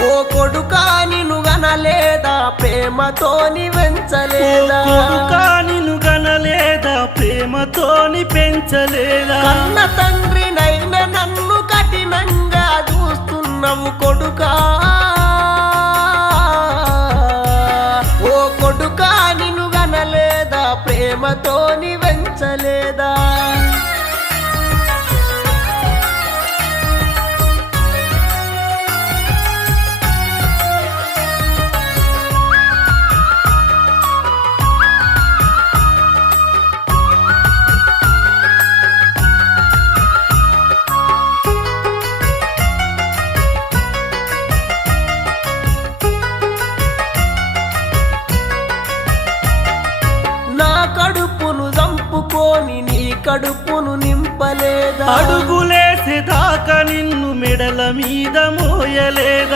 ఓ కొడుకా నిన్ను గనలేదా ప్రేమతోని వెంచలేదా కొడుకా నిన్ను గనలేదా ప్రేమతోని పెంచలేదా కన్న తండ్రినైన నన్ను కఠినంగా చూస్తున్నావు కొడుకా ఓ కొడుకా నిన్ను గనలేదా ప్రేమతోని వెంచలేదా కడుపును చంపుకొని నీ కడుపును నింపలేదా అడుగులేసేదాకా నిన్ను మెడల మీద మోయలేదా